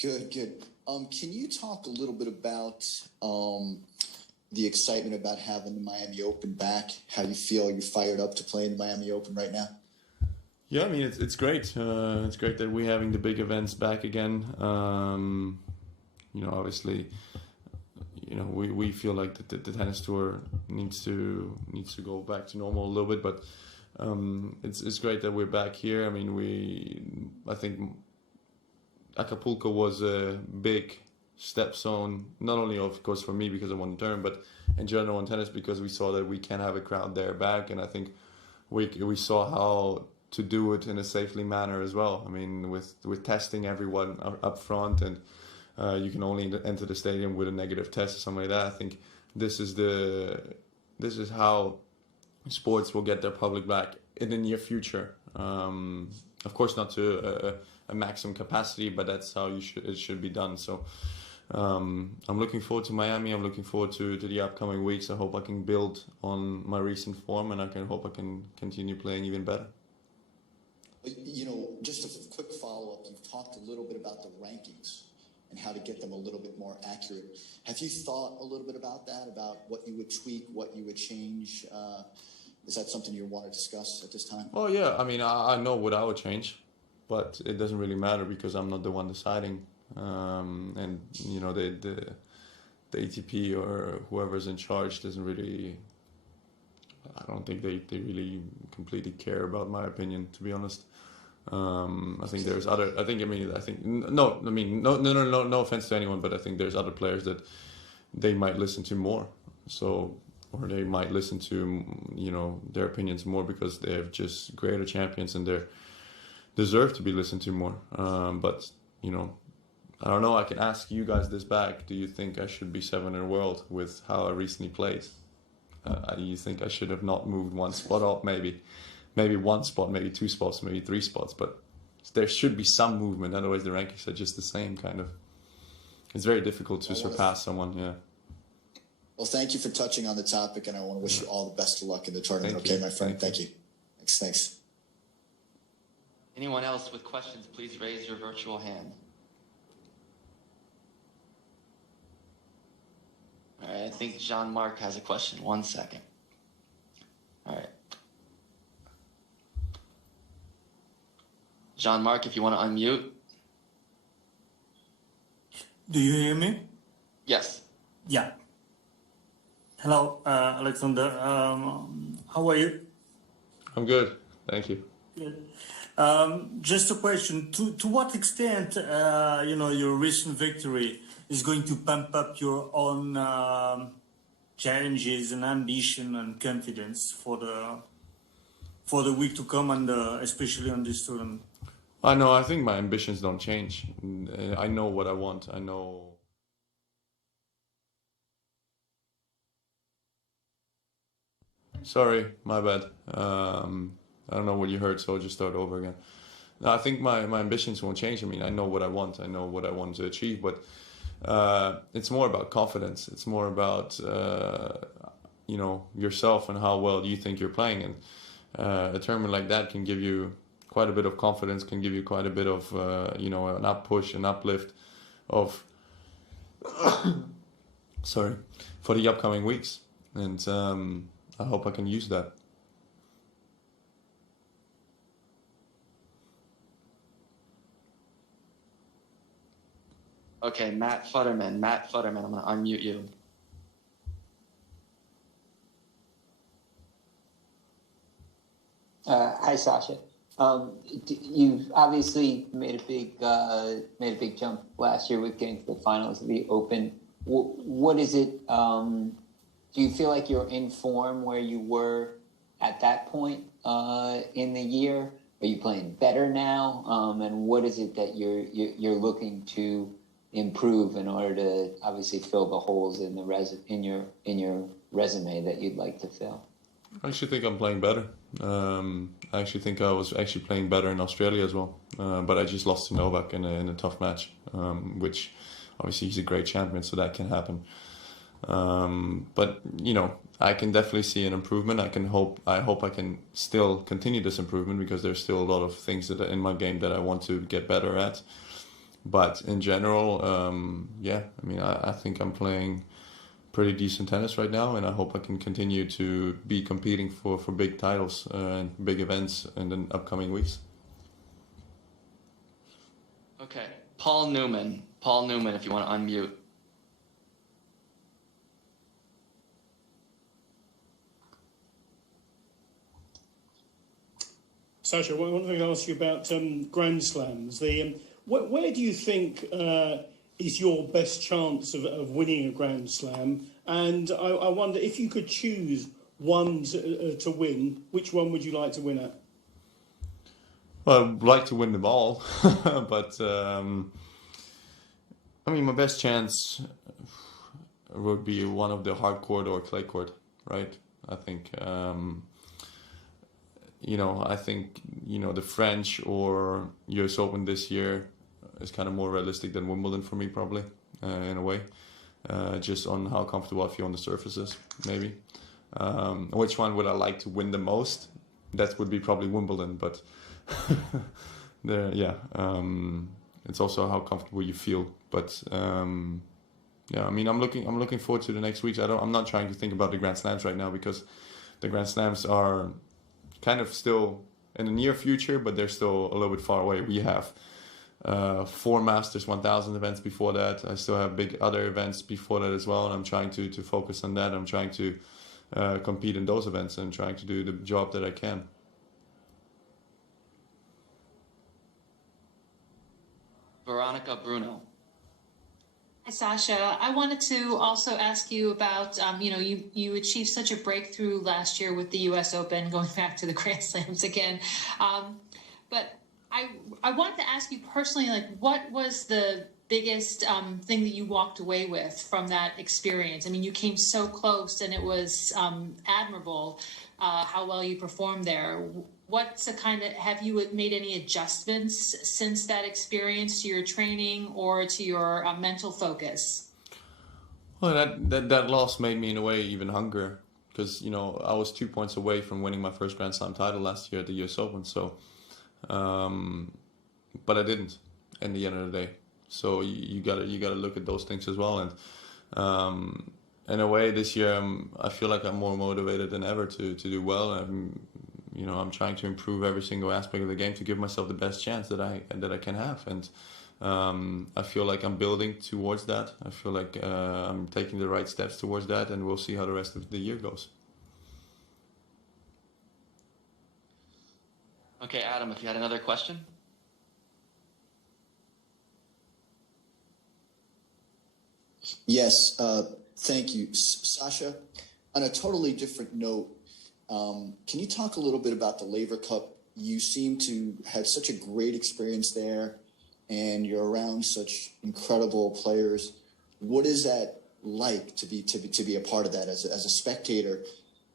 Good, good. Can you talk a little bit about the excitement about having the Miami Open back? How you feel? You're fired up to play in the Miami Open right now? Yeah, I mean it's great. It's great that we're having the big events back again. Obviously, we feel like the tennis tour needs to go back to normal a little bit, but it's great that we're back here. I mean, I think Acapulco was a big stepstone, not only of course for me because I won the tournament, but in general in tennis because we saw that we can have a crowd there back, and I think we saw how to do it in a safely manner as well. I mean, with testing everyone up front, and you can only enter the stadium with a negative test or something like that. I think this is how sports will get their public back in the near future. Of course, not to a maximum capacity, but that's how it should be done. So I'm looking forward to Miami. I'm looking forward to the upcoming weeks. I hope I can build on my recent form, and I hope I can continue playing even better. Just a quick follow-up. You've talked a little bit about the rankings and how to get them a little bit more accurate. Have you thought a little bit about that, about what you would tweak, what you would change? Is that something you want to discuss at this time? Oh, yeah. I mean, I know what I would change, but it doesn't really matter because I'm not the one deciding. And, the ATP or whoever's in charge doesn't really... I don't think they really completely care about my opinion, to be honest. I think there's other. No offense to anyone, but I think there's other players that they might listen to more. So, or they might listen to their opinions more because they're just greater champions and they deserve to be listened to more. But I don't know. I can ask you guys this back. Do you think I should be 7 in the world with how I recently played? You think I should have not moved one spot up, maybe one spot, maybe 2 spots, maybe 3 spots, but there should be some movement. Otherwise, the rankings are just the same, kind of. It's very difficult to surpass someone. Yeah. Well, thank you for touching on the topic, and I want to wish you all the best of luck in the tournament. Okay, my friend. Thank you. Thanks. Anyone else with questions, please raise your virtual hand. All right, I think Jean-Marc has a question. 1 second. All right. Jean-Marc, if you want to unmute. Do you hear me? Yes. Yeah. Hello, Alexander. How are you? I'm good. Thank you. Good. Just a question. To what extent, your recent victory is going to pump up your own challenges and ambition and confidence for the week to come, and especially on this tournament? I think my ambitions don't change. I know what I want. I know. Sorry, my bad. I don't know what you heard, so I'll just start over again. No, I think my ambitions won't change. I mean, I know what I want. I know what I want to achieve, but it's more about confidence. It's more about yourself and how well you think you're playing. And a tournament like that can give you quite a bit of confidence, can give you quite a bit of an up push, an uplift of for the upcoming weeks. And I hope I can use that. Okay, Matt Futterman, I'm going to unmute you. Hi, Sasha. You've obviously made a big jump last year with getting to the finals of the Open. What is it? Do you feel like you're in form where you were at that point in the year? Are you playing better now? And what is it that you're looking to improve in order to obviously fill the holes in in your resume that you'd like to fill? I actually think I'm playing better. I actually think I was actually playing better in Australia as well. But I just lost to Novak in a tough match, which obviously he's a great champion, so that can happen. But I can definitely see an improvement. I hope I can still continue this improvement because there's still a lot of things that are in my game that I want to get better at. But in general, yeah, I mean, I think I'm playing pretty decent tennis right now, and I hope I can continue to be competing for big titles and big events in the upcoming weeks. Okay, Paul Newman. Paul Newman, if you want to unmute. Sasha, one thing I ask you about Grand Slams. Where do you think is your best chance of winning a Grand Slam? And I wonder if you could choose one to win, which one would you like to win at? Well, I'd like to win them all, but I mean, my best chance would be one of the hard court or clay court, right? I think. I think, the French or US Open this year is kind of more realistic than Wimbledon for me, probably, in a way. Just on how comfortable I feel on the surfaces, maybe. Which one would I like to win the most? That would be probably Wimbledon, but it's also how comfortable you feel. But yeah, I mean, I'm looking forward to the next weeks. I'm not trying to think about the Grand Slams right now, because the Grand Slams are kind of still in the near future, but they're still a little bit far away. We have 4 Masters 1000 events before that. I still have big other events before that as well, and I'm trying to focus on that. I'm trying to compete in those events and trying to do the job that I can. Veronica Bruno. Hi, Sasha. I wanted to also ask you about, you achieved such a breakthrough last year with the U.S. Open, going back to the Grand Slams again. But I wanted to ask you personally, what was the biggest thing that you walked away with from that experience? I mean, you came so close, and it was admirable how well you performed there. Have you made any adjustments since that experience to your training or to your mental focus? Well, that loss made me in a way even hungrier, because I was 2 points away from winning my first Grand Slam title last year at the US Open. So, but I didn't in the end of the day. So you gotta look at those things as well. And in a way, this year I feel like I'm more motivated than ever to do well. I'm trying to improve every single aspect of the game to give myself the best chance that I can have, and I feel like I'm building towards that. I feel like I'm taking the right steps towards that, and we'll see how the rest of the year goes. Okay, Adam, if you had another question. Yes, thank you. Sasha, on a totally different note, can you talk a little bit about the Laver Cup? You seem to have such a great experience there, and you're around such incredible players. What is that like to be a part of that as a spectator?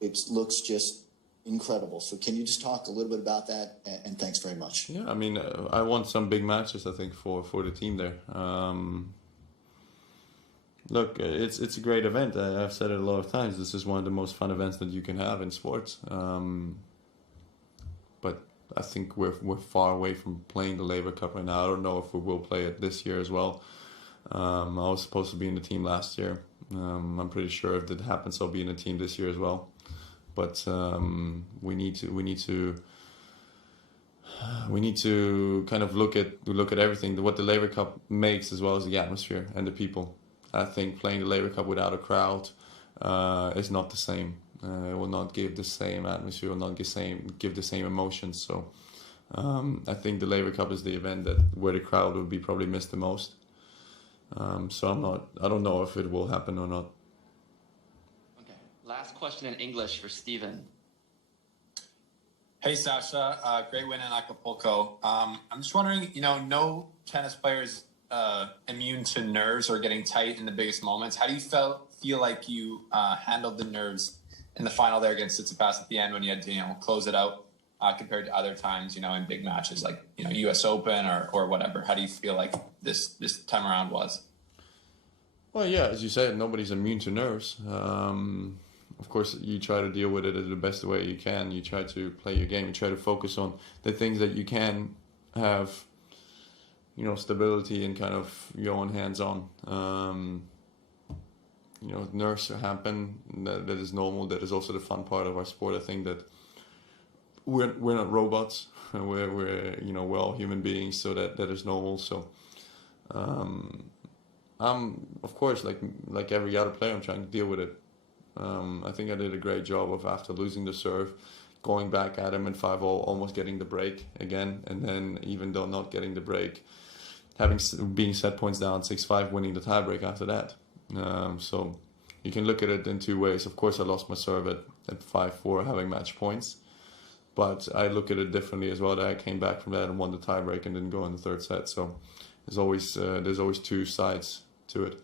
It looks just incredible. So can you just talk a little bit about that? And thanks very much. Yeah, I mean, I won some big matches, I think, for the team there. Look, it's a great event. I've said it a lot of times. This is one of the most fun events that you can have in sports. But I think we're far away from playing the Laver Cup right now. I don't know if we will play it this year as well. I was supposed to be in the team last year. I'm pretty sure if that happens, I'll be in the team this year as well. But we need to kind of look at everything, what the Laver Cup makes, as well as the atmosphere and the people. I think playing the Laver Cup without a crowd is not the same. It will not give the same atmosphere, will not give the same emotions. So I think the Laver Cup is the event where the crowd will be probably missed the most. So I don't know if it will happen or not. Okay, last question in English for Steven. Hey, Sasha, great win in Acapulco. I'm just wondering, no tennis players immune to nerves or getting tight in the biggest moments. How do you feel like you handled the nerves in the final there against Tsitsipas at the end when you had to close it out compared to other times in big matches like US Open or whatever? How do you feel like this time around was? Well, yeah, as you said, nobody's immune to nerves. Of course, you try to deal with it in the best way you can. You try to play your game. You try to focus on the things that you can have stability and kind of going hands-on. Nerves happen. That is normal. That is also the fun part of our sport. I think that we're not robots. We're all human beings, so that is normal. So I'm, of course, like every other player, I'm trying to deal with it. I think I did a great job of, after losing the serve, going back at him in 5-0, almost getting the break again, and then even though not getting the break, being set points down 6-5, winning the tiebreak after that. So you can look at it in two ways. Of course, I lost my serve at 5-4, having match points, but I look at it differently as well. That I came back from that and won the tiebreak and didn't go in the third set. So there's always two sides to it.